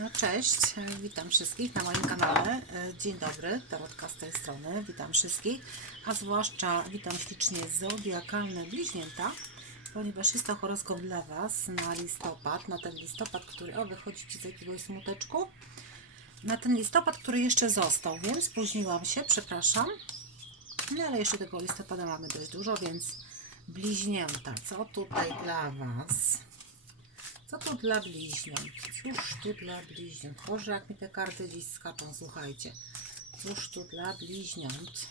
No, Cześć, witam wszystkich na moim kanale. E, Dzień dobry, Tarotka z tej strony, witam wszystkich, a zwłaszcza witam ślicznie zodiakalne bliźnięta, ponieważ jest to horoskop dla Was na listopad, na ten listopad, który, o wychodzi Ci z jakiegoś smuteczku, na ten listopad, który jeszcze został, więc spóźniłam się, przepraszam, no ale jeszcze tego listopada mamy dość dużo, więc bliźnięta, co tutaj dla Was? Co tu dla bliźniąt? Cóż tu dla bliźniąt? Boże, jak mi te karty dziś skaczą, słuchajcie. Cóż tu dla bliźniąt?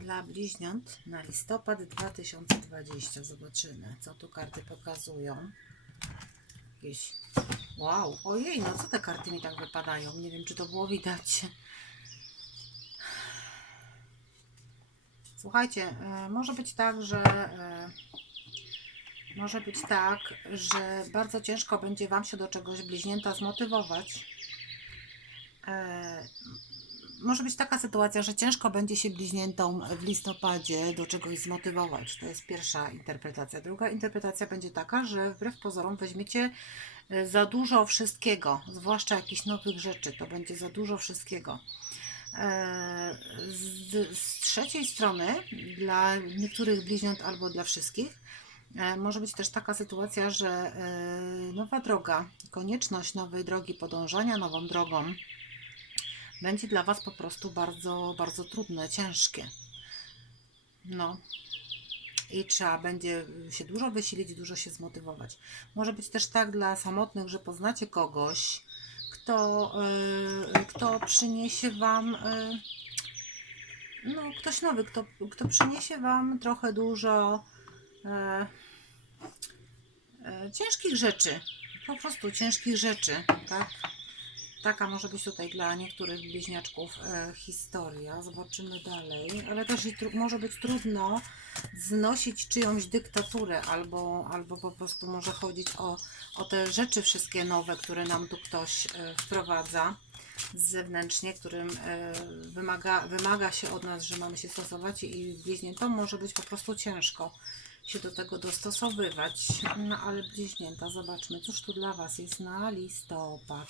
Dla bliźniąt na listopad 2020. Zobaczymy, co tu karty pokazują. Jakieś... Wow, ojej, no co te karty mi tak wypadają? Nie wiem, czy to było widać. Słuchajcie, e, może być tak, że... może być tak, że bardzo ciężko będzie Wam się do czegoś bliźnięta zmotywować. E, może być taka sytuacja, że ciężko będzie się bliźniętom w listopadzie do czegoś zmotywować. To jest pierwsza interpretacja. Druga interpretacja będzie taka, że wbrew pozorom weźmiecie e, za dużo wszystkiego, zwłaszcza jakichś nowych rzeczy. To będzie za dużo wszystkiego. E, Z, z trzeciej strony, dla niektórych bliźniąt albo dla wszystkich, Może być też taka sytuacja, że e, nowa droga, konieczność nowej drogi, podążania nową drogą będzie dla Was po prostu bardzo, bardzo trudne, ciężkie. No. I trzeba będzie się dużo wysilić, dużo się zmotywować. Może być też tak dla samotnych, że poznacie kogoś, kto, e, kto przyniesie Wam. e, No, ktoś nowy, kto, kto przyniesie Wam trochę dużo e, e, ciężkich rzeczy. Po prostu ciężkich rzeczy, tak? Taka może być tutaj dla niektórych bliźniaczków e, historia. Zobaczymy dalej. Ale też i może być trudno znosić czyjąś dyktaturę, albo, albo po prostu może chodzić o, o te rzeczy wszystkie nowe, które nam tu ktoś e, wprowadza zewnętrznie, którym e, wymaga, wymaga się od nas, że mamy się stosować i bliźniętom może być po prostu ciężko się do tego dostosowywać. No ale bliźnięta, zobaczmy, cóż tu dla Was jest na listopad.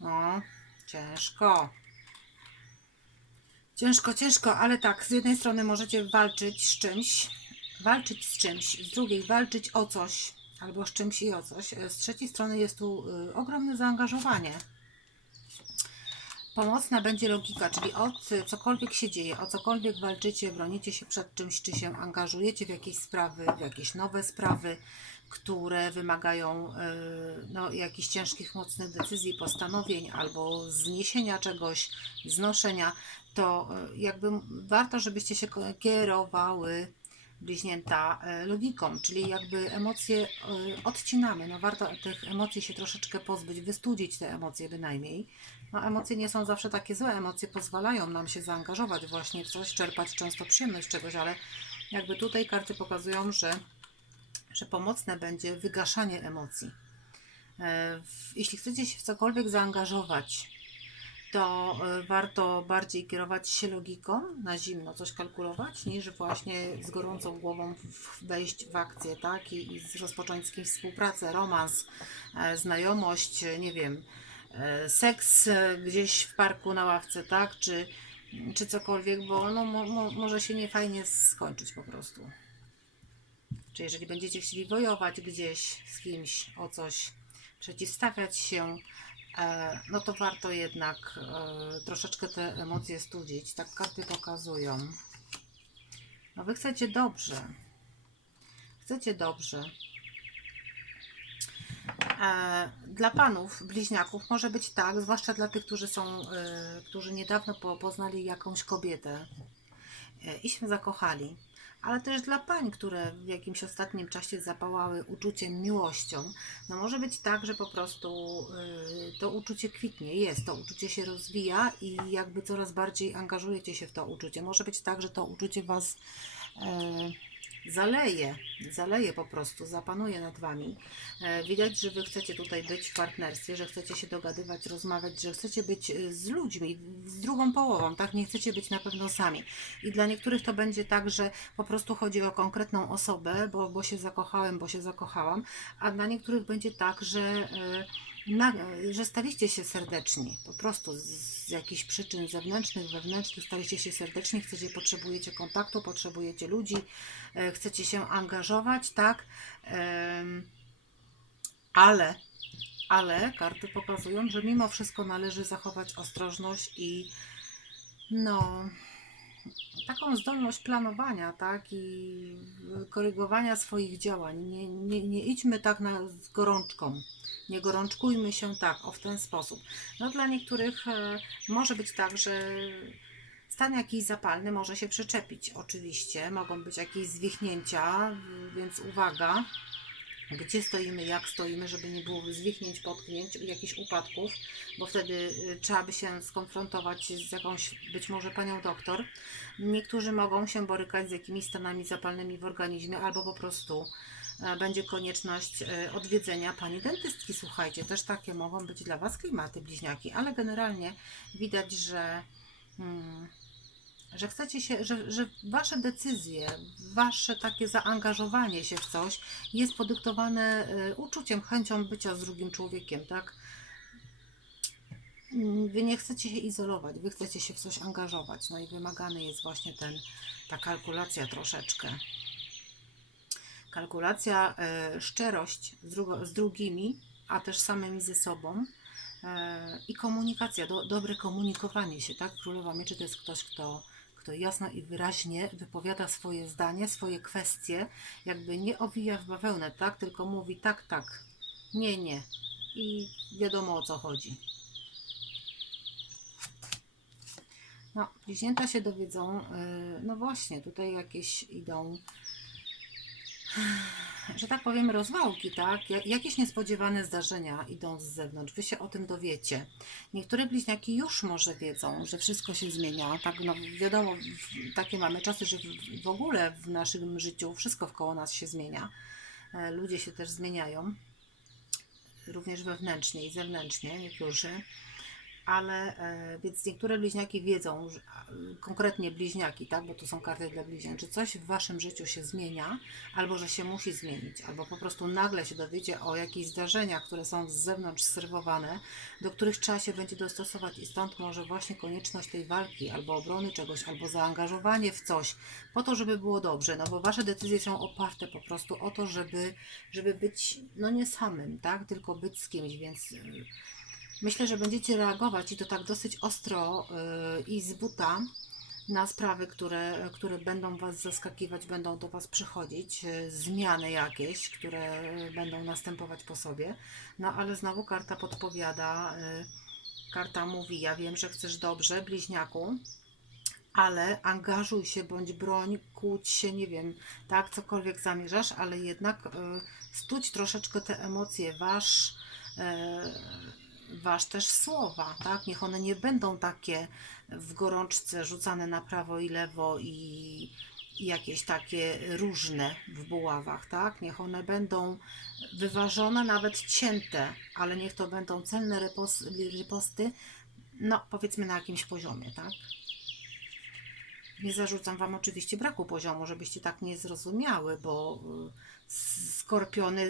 O, ciężko. Ciężko, ciężko, ale tak, z jednej strony możecie walczyć z czymś, walczyć z czymś, z drugiej walczyć o coś, albo z czymś i o coś. Z trzeciej strony jest tu y, ogromne zaangażowanie. Pomocna będzie logika, czyli o c- cokolwiek się dzieje, o cokolwiek walczycie, bronicie się przed czymś, czy się angażujecie w jakieś sprawy, w jakieś nowe sprawy, które wymagają y, no, jakichś ciężkich, mocnych decyzji, postanowień albo zniesienia czegoś, znoszenia, to y, jakby warto, żebyście się kierowały bliźnięta y, logiką, czyli jakby emocje y, odcinamy. No warto tych emocji się troszeczkę pozbyć, wystudzić te emocje bynajmniej. No, emocje nie są zawsze takie złe. Emocje pozwalają nam się zaangażować właśnie w coś, czerpać często przyjemność czegoś, ale jakby tutaj karty pokazują, że, że pomocne będzie wygaszanie emocji. E, Jeśli chcecie się w cokolwiek zaangażować, to e, warto bardziej kierować się logiką, na zimno coś kalkulować, niż właśnie z gorącą głową wejść w akcję, tak? I, i rozpocząć z kimś współpracę, romans, e, znajomość, e, nie wiem, seks gdzieś w parku na ławce, tak? Czy, czy cokolwiek, bo no, mo, mo, może się niefajnie skończyć po prostu. Czy jeżeli będziecie chcieli wojować gdzieś z kimś o coś, przeciwstawiać się, no to warto jednak e, troszeczkę te emocje studzić. Tak karty pokazują. No wy chcecie dobrze. Chcecie dobrze. E, Dla panów, bliźniaków może być tak, zwłaszcza dla tych, którzy są, e, którzy niedawno po- poznali jakąś kobietę e, i się zakochali, ale też dla pań, które w jakimś ostatnim czasie zapałały uczuciem, miłością. No może być tak, że po prostu e, to uczucie kwitnie, jest, to uczucie się rozwija i jakby coraz bardziej angażujecie się w to uczucie. Może być tak, że to uczucie was e, zaleje, zaleje po prostu, zapanuje nad wami. E, Widać, że wy chcecie tutaj być w partnerstwie, że chcecie się dogadywać, rozmawiać, że chcecie być e, z ludźmi, z drugą połową, tak? Nie chcecie być na pewno sami. I dla niektórych to będzie tak, że po prostu chodzi o konkretną osobę, bo, bo się zakochałem, bo się zakochałam, a dla niektórych będzie tak, że e, na, że staliście się serdeczni, po prostu z, z jakichś przyczyn zewnętrznych, wewnętrznych staliście się serdeczni, chcecie, potrzebujecie kontaktu, potrzebujecie ludzi, e, chcecie się angażować, tak, Em, ale, ale karty pokazują, że mimo wszystko należy zachować ostrożność i no, taką zdolność planowania, tak, i korygowania swoich działań. Nie, nie, nie idźmy tak na, z gorączką. Nie gorączkujmy się tak, o w ten sposób. No dla niektórych e, może być tak, że stan jakiś zapalny może się przyczepić. Oczywiście mogą być jakieś zwichnięcia, więc uwaga, gdzie stoimy, jak stoimy, żeby nie było zwichnięć, potknięć, jakichś upadków, bo wtedy y, trzeba by się skonfrontować z jakąś, być może panią doktor. Niektórzy mogą się borykać z jakimiś stanami zapalnymi w organizmie, albo po prostu e, będzie konieczność e, odwiedzenia pani dentystki. Słuchajcie, też takie mogą być dla Was klimaty bliźniaki, ale generalnie widać, że. Hmm, że chcecie się, że, że wasze decyzje, wasze takie zaangażowanie się w coś jest podyktowane e, uczuciem, chęcią bycia z drugim człowiekiem, tak? Mm, Wy nie chcecie się izolować, wy chcecie się w coś angażować, no i wymagany jest właśnie ten, ta kalkulacja troszeczkę. Kalkulacja, e, szczerość z, drugimi, a też samymi ze sobą e, i komunikacja, do, dobre komunikowanie się, tak? Królowa Mieczy to jest ktoś, kto kto jasno i wyraźnie wypowiada swoje zdanie, swoje kwestie, jakby nie owija w bawełnę, tak? Tylko mówi tak, tak, nie, nie. I wiadomo o co chodzi. No, bliźnięta się dowiedzą, yy, no właśnie, tutaj jakieś idą, że tak powiem, rozwałki, tak? Ja- Jakieś niespodziewane zdarzenia idą z zewnątrz. Wy się o tym dowiecie. Niektóre bliźniaki już może wiedzą, że wszystko się zmienia. Tak, no wiadomo, takie mamy czasy, że w, w ogóle w naszym życiu wszystko wkoło nas się zmienia. E, Ludzie się też zmieniają, również wewnętrznie i zewnętrznie, niektórzy. Ale e, więc niektóre bliźniaki wiedzą, że, konkretnie bliźniaki, tak, bo to są karty dla bliźniak, że coś w waszym życiu się zmienia, albo że się musi zmienić, albo po prostu nagle się dowiecie o jakichś zdarzeniach, które są z zewnątrz serwowane, do których trzeba się będzie dostosować i stąd może właśnie konieczność tej walki, albo obrony czegoś, albo zaangażowanie w coś, po to, żeby było dobrze, no bo wasze decyzje są oparte po prostu o to, żeby, żeby być, no nie samym, tak, tylko być z kimś, więc myślę, że będziecie reagować i to tak dosyć ostro y, i z buta na sprawy, które, które będą Was zaskakiwać, będą do Was przychodzić, y, zmiany jakieś, które będą następować po sobie. No ale znowu karta podpowiada, y, karta mówi, ja wiem, że chcesz dobrze, bliźniaku, ale angażuj się bądź broń, kłóć się, nie wiem, tak, cokolwiek zamierzasz, ale jednak y, stuć troszeczkę te emocje, waż, y, waż też słowa, tak, niech one nie będą takie w gorączce rzucane na prawo i lewo i, i jakieś takie różne w buławach, tak, niech one będą wyważone, nawet cięte, ale niech to będą celne repos, riposty, no powiedzmy na jakimś poziomie, tak. Nie zarzucam Wam oczywiście braku poziomu, żebyście tak nie zrozumiały, bo y, skorpiony,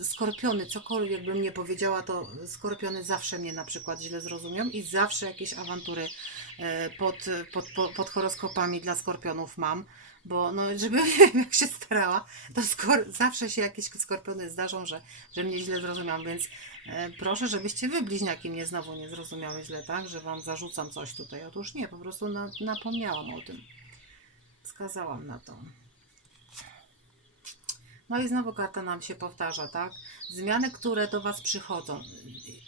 y, skorpiony, cokolwiek bym nie powiedziała, to skorpiony zawsze mnie na przykład źle zrozumią i zawsze jakieś awantury e, pod, pod, pod, pod horoskopami dla skorpionów mam, bo no, żeby wiem, jak się starała, to skor- zawsze się jakieś skorpiony zdarzą, że, że mnie źle zrozumią, więc e, proszę, żebyście wy bliźniaki mnie znowu nie zrozumiały źle, tak, że Wam zarzucam coś tutaj. Otóż nie, po prostu na, napomniałam o tym. Wskazałam na to. No i znowu karta nam się powtarza, tak? Zmiany, które do Was przychodzą.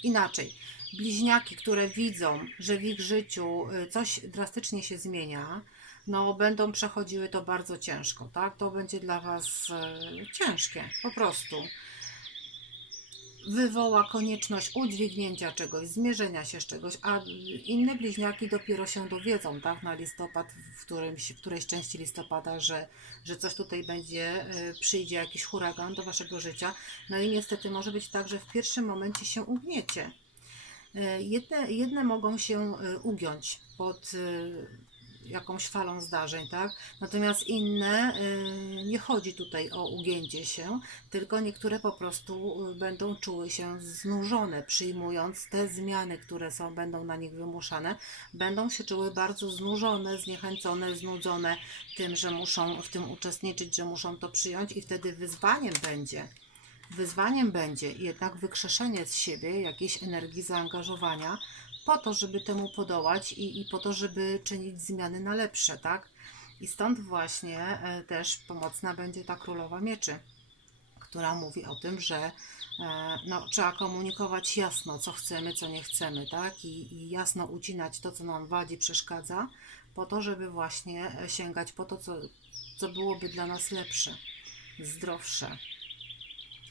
Inaczej, bliźniaki, które widzą, że w ich życiu y, coś drastycznie się zmienia, no będą przechodziły to bardzo ciężko, tak? To będzie dla Was y, ciężkie, po prostu. Wywoła konieczność udźwignięcia czegoś, zmierzenia się z czegoś, a inne bliźniaki dopiero się dowiedzą, tak? Na listopad, w, którymś, w którejś części listopada, że że coś tutaj będzie, y, przyjdzie jakiś huragan do waszego życia. No i niestety może być tak, że w pierwszym momencie się ugniecie. Y, Jedne, jedne mogą się ugiąć pod jakąś falą zdarzeń, tak? Natomiast inne y, nie chodzi tutaj o ugięcie się, tylko niektóre po prostu y, będą czuły się znużone, przyjmując te zmiany, które są, będą na nich wymuszane, będą się czuły bardzo znużone, zniechęcone, znudzone tym, że muszą w tym uczestniczyć, że muszą to przyjąć i wtedy wyzwaniem będzie Wyzwaniem będzie jednak wykrzeszenie z siebie jakiejś energii zaangażowania, po to, żeby temu podołać i, i po to, żeby czynić zmiany na lepsze, tak? I stąd właśnie e, też pomocna będzie ta królowa mieczy, która mówi o tym, że e, no, trzeba komunikować jasno, co chcemy, co nie chcemy, tak? I, I jasno ucinać to, co nam wadzi, przeszkadza, po to, żeby właśnie e, sięgać po to, co, co byłoby dla nas lepsze, zdrowsze,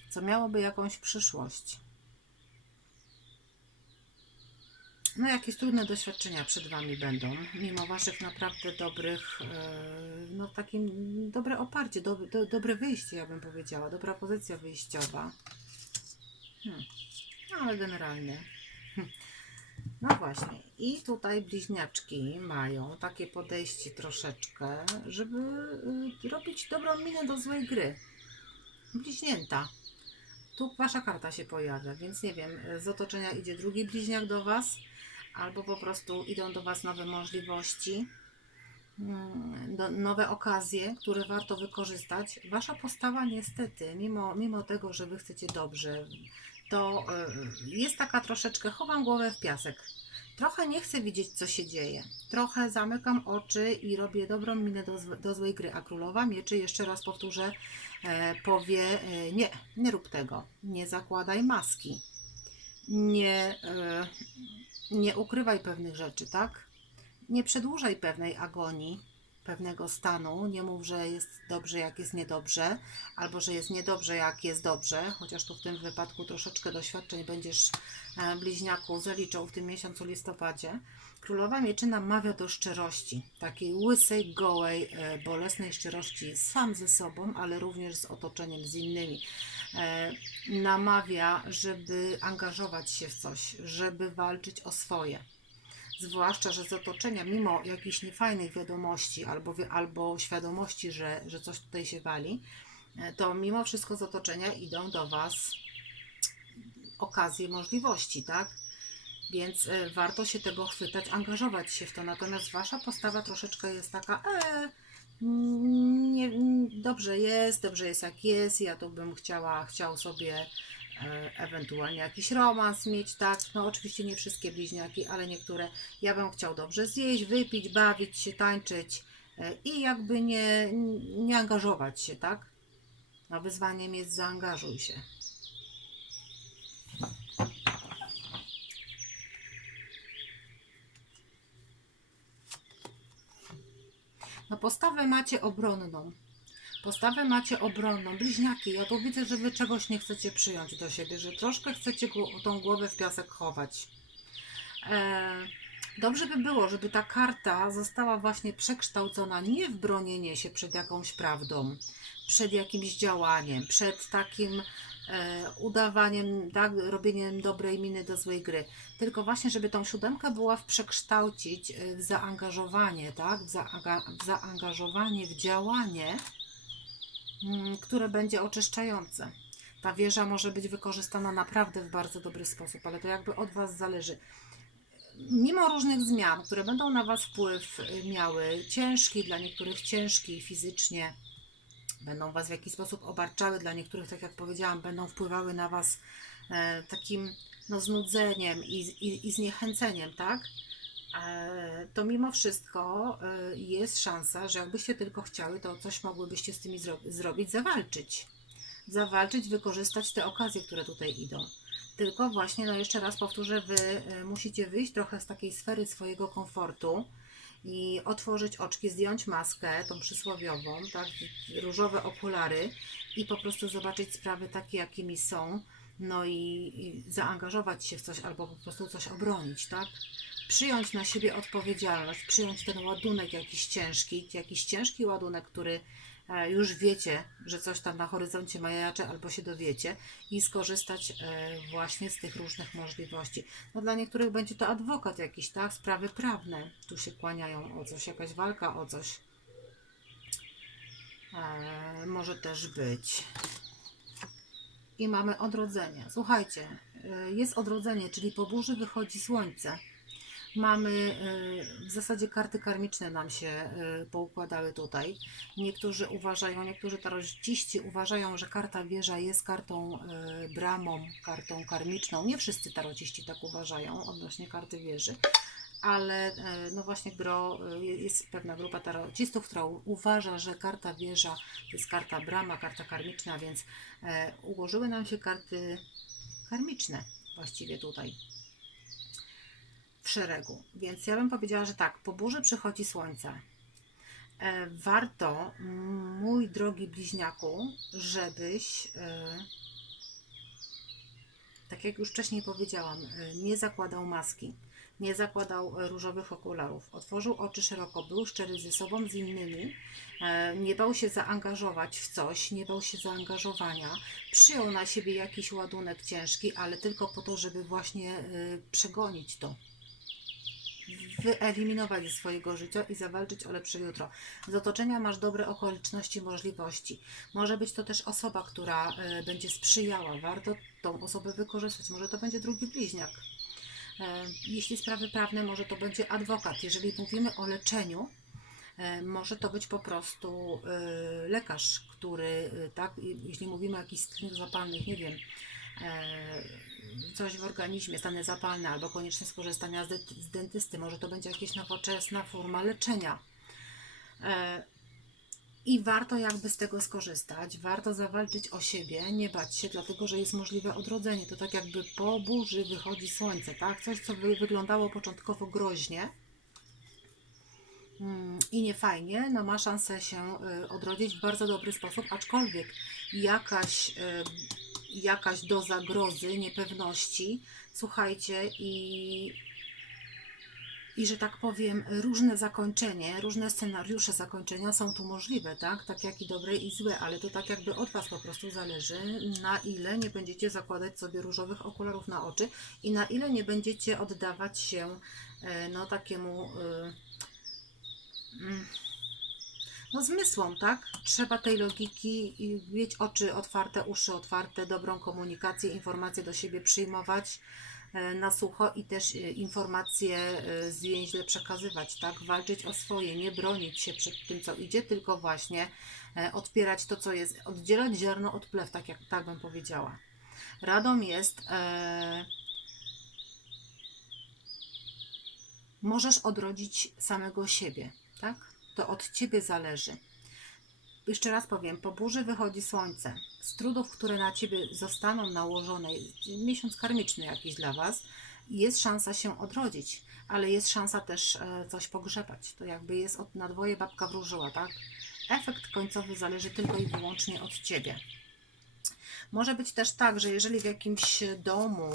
co miałoby jakąś przyszłość. No, jakieś trudne doświadczenia przed Wami będą, mimo Waszych naprawdę dobrych, e, no takim dobre oparcie, do, do, dobre wyjście, ja bym powiedziała, dobra pozycja wyjściowa. Hmm. No, ale generalnie. No właśnie, i tutaj bliźniaczki mają takie podejście troszeczkę, żeby y, robić dobrą minę do złej gry. Bliźnięta. Tu wasza karta się pojawia, więc nie wiem, z otoczenia idzie drugi bliźniak do was, albo po prostu idą do was nowe możliwości, mm, nowe okazje, które warto wykorzystać. Wasza postawa niestety, mimo, mimo tego, że wy chcecie dobrze, to y, jest taka troszeczkę, chowam głowę w piasek. Trochę nie chcę widzieć, co się dzieje. Trochę zamykam oczy i robię dobrą minę do, do złej gry. A królowa mieczy, jeszcze raz powtórzę, e, powie: e, Nie, nie rób tego. Nie zakładaj maski. Nie, e, nie ukrywaj pewnych rzeczy, tak? Nie przedłużaj pewnej agonii, pewnego stanu. Nie mów, że jest dobrze, jak jest niedobrze, albo że jest niedobrze, jak jest dobrze, chociaż tu w tym wypadku troszeczkę doświadczeń będziesz e, bliźniaku zaliczał w tym miesiącu listopadzie. Królowa Mieczy namawia do szczerości, takiej łysej, gołej, e, bolesnej szczerości sam ze sobą, ale również z otoczeniem, z innymi. E, namawia, żeby angażować się w coś, żeby walczyć o swoje. Zwłaszcza, że z otoczenia, mimo jakichś niefajnych wiadomości albo, albo świadomości, że, że coś tutaj się wali, e, to mimo wszystko z otoczenia idą do Was okazje, możliwości, tak? Więc e, warto się tego chwytać, angażować się w to. Natomiast Wasza postawa troszeczkę jest taka, e, nie, dobrze jest, dobrze jest jak jest, ja to bym chciała, chciał sobie ewentualnie jakiś romans mieć, tak? No oczywiście nie wszystkie bliźniaki, ale niektóre. Ja bym chciał dobrze zjeść, wypić, bawić się, tańczyć e, i jakby nie, nie angażować się, tak? No wyzwaniem jest zaangażuj się. No postawę macie obronną. Postawę macie obronną. Bliźniaki, ja tu widzę, że wy czegoś nie chcecie przyjąć do siebie, że troszkę chcecie tą głowę w piasek chować. E, dobrze by było, żeby ta karta została właśnie przekształcona nie w bronienie się przed jakąś prawdą, przed jakimś działaniem, przed takim e, udawaniem, tak, robieniem dobrej miny do złej gry, tylko właśnie, żeby tą siódemkę była w przekształcić e, w zaangażowanie, tak, w, zaanga- w zaangażowanie, w działanie, które będzie oczyszczające. Ta wieża może być wykorzystana naprawdę w bardzo dobry sposób, ale to jakby od Was zależy. Mimo różnych zmian, które będą na Was wpływ y, miały, ciężki, dla niektórych ciężki fizycznie, będą Was w jakiś sposób obarczały, dla niektórych, tak jak powiedziałam, będą wpływały na Was e, takim no, znudzeniem i, i, i zniechęceniem, tak? E, to mimo wszystko e, jest szansa, że jakbyście tylko chciały, to coś mogłybyście z tymi zro- zrobić, zawalczyć. Zawalczyć, wykorzystać te okazje, które tutaj idą. Tylko właśnie, no jeszcze raz powtórzę, wy e, musicie wyjść trochę z takiej sfery swojego komfortu i otworzyć oczki, zdjąć maskę, tą przysłowiową, tak, różowe okulary i po prostu zobaczyć sprawy takie, jakimi są, no i, i zaangażować się w coś albo po prostu coś obronić, tak? Przyjąć na siebie odpowiedzialność, przyjąć ten ładunek jakiś ciężki, jakiś ciężki ładunek, który e, już wiecie, że coś tam na horyzoncie majaczy, albo się dowiecie i skorzystać e, właśnie z tych różnych możliwości. No dla niektórych będzie to adwokat jakiś, tak? Sprawy prawne tu się kłaniają o coś, jakaś walka o coś. E, może też być. I mamy odrodzenie. Słuchajcie, jest odrodzenie, czyli po burzy wychodzi słońce. Mamy e, w zasadzie karty karmiczne nam się e, poukładały tutaj. Niektórzy uważają, niektórzy tarociści uważają, że karta wieża jest kartą e, bramą, kartą karmiczną. Nie wszyscy tarociści tak uważają odnośnie karty wieży. Ale no właśnie gro, jest pewna grupa tarocistów, która uważa, że karta wieża to jest karta brama, karta karmiczna, więc ułożyły nam się karty karmiczne właściwie tutaj w szeregu. Więc ja bym powiedziała, że tak, po burzy przychodzi słońce. E, warto, mój drogi bliźniaku, żebyś, e, tak jak już wcześniej powiedziałam, e, nie zakładał maski, nie zakładał różowych okularów, otworzył oczy szeroko, był szczery ze sobą, z innymi, nie bał się zaangażować w coś, nie bał się zaangażowania, przyjął na siebie jakiś ładunek ciężki, ale tylko po to, żeby właśnie przegonić to wyeliminować ze swojego życia i zawalczyć o lepsze jutro. Z otoczenia masz dobre okoliczności, możliwości. Może być to też osoba, która e, będzie sprzyjała. Warto tą osobę wykorzystać. Może to będzie drugi bliźniak. E, Jeśli sprawy prawne, może to będzie adwokat. Jeżeli mówimy o leczeniu, e, może to być po prostu lekarz, który, tak, jeśli mówimy o jakichś stanach zapalnych, nie wiem, coś w organizmie, stany zapalne albo konieczność skorzystania z, de- z dentysty, może to będzie jakaś nowoczesna forma leczenia. E, I warto jakby z tego skorzystać, warto zawalczyć o siebie, nie bać się, dlatego że jest możliwe odrodzenie. To tak jakby po burzy wychodzi słońce, tak? Coś, co wy, wyglądało początkowo groźnie mm, i niefajnie, no ma szansę się y, odrodzić w bardzo dobry sposób, aczkolwiek jakaś, y, jakaś doza grozy, niepewności, słuchajcie, i i że tak powiem, różne zakończenie, różne scenariusze zakończenia są tu możliwe, tak? Tak jak i dobre i złe, ale to tak jakby od Was po prostu zależy, na ile nie będziecie zakładać sobie różowych okularów na oczy i na ile nie będziecie oddawać się e, no takiemu e, mm, no zmysłom, tak? Trzeba tej logiki mieć oczy otwarte, uszy otwarte, dobrą komunikację, informacje do siebie przyjmować e, na sucho i też e, informacje e, zwięźle przekazywać, tak? Walczyć o swoje, nie bronić się przed tym, co idzie, tylko właśnie odpierać to, co jest, oddzielać ziarno od plew, tak jak tak bym powiedziała. Radą jest e, możesz odrodzić samego siebie, tak? To od ciebie zależy. Jeszcze raz powiem, po burzy wychodzi słońce. Z trudów, które na ciebie zostaną nałożone, miesiąc karmiczny jakiś dla was, jest szansa się odrodzić, ale jest szansa też e, coś pogrzebać. To jakby jest od na dwoje babka wróżyła, tak? Efekt końcowy zależy tylko i wyłącznie od ciebie. Może być też tak, że jeżeli w jakimś domu,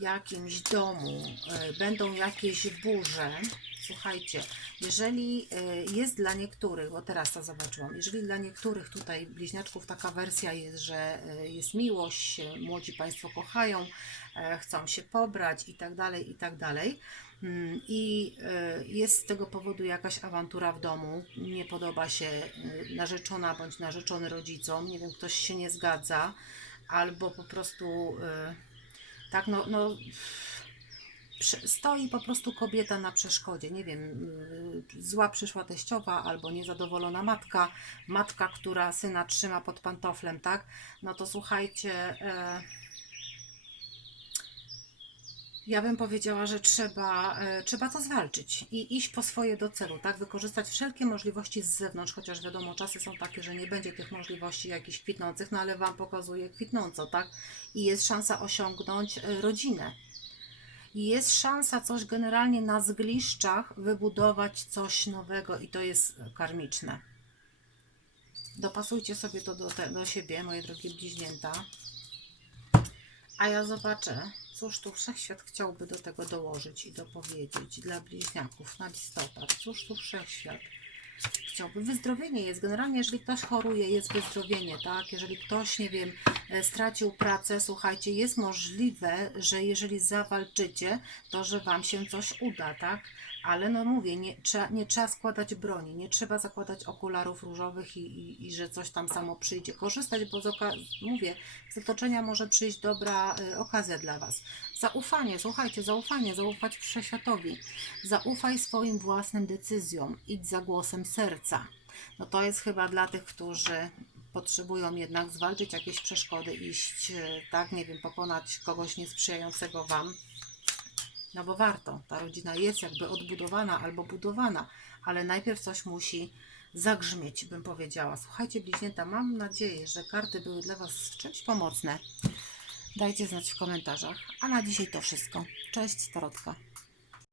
jakimś domu e, będą jakieś burze, słuchajcie, jeżeli e, jest dla niektórych, bo teraz to zobaczyłam, jeżeli dla niektórych tutaj bliźniaczków taka wersja jest, że e, jest miłość, młodzi Państwo kochają, chcą się pobrać i tak dalej, i tak dalej. Mm, I jest z tego powodu jakaś awantura w domu, nie podoba się narzeczona bądź narzeczony rodzicom, nie wiem, ktoś się nie zgadza, albo po prostu tak, no, no stoi po prostu kobieta na przeszkodzie. Nie wiem, y, zła przyszła teściowa albo niezadowolona matka, matka, która syna trzyma pod pantoflem, tak? No to słuchajcie. E, ja bym powiedziała, że trzeba, e, trzeba to zwalczyć i iść po swoje do celu, tak? Wykorzystać wszelkie możliwości z zewnątrz, chociaż wiadomo, czasy są takie, że nie będzie tych możliwości jakichś kwitnących, no ale Wam pokazuję kwitnąco, tak? I jest szansa osiągnąć e, rodzinę. I jest szansa coś generalnie na zgliszczach wybudować coś nowego i to jest karmiczne. Dopasujcie sobie to do, te, do siebie, moje drogie bliźnięta. A ja zobaczę, cóż tu wszechświat chciałby do tego dołożyć i dopowiedzieć dla bliźniaków na listopad. Cóż tu wszechświat chciałby. Wyzdrowienie jest. Generalnie, jeżeli ktoś choruje, jest wyzdrowienie, tak? Jeżeli ktoś, nie wiem, e, stracił pracę, słuchajcie, jest możliwe, że jeżeli zawalczycie, to że Wam się coś uda, tak? Ale no mówię, nie trzeba, nie trzeba składać broni, nie trzeba zakładać okularów różowych i, i, i że coś tam samo przyjdzie. Korzystać, bo z mówię, z otoczenia może przyjść dobra y, okazja dla Was. Zaufanie, słuchajcie, zaufanie, zaufać wszechświatowi. Zaufaj swoim własnym decyzjom, idź za głosem serca. No to jest chyba dla tych, którzy potrzebują jednak zwalczyć jakieś przeszkody, iść, y, tak, nie wiem, pokonać kogoś niesprzyjającego Wam. No bo warto. Ta rodzina jest jakby odbudowana albo budowana, ale najpierw coś musi zagrzmieć, bym powiedziała. Słuchajcie, bliźnięta, mam nadzieję, że karty były dla Was w czymś pomocne. Dajcie znać w komentarzach. A na dzisiaj to wszystko. Cześć, Tarotka.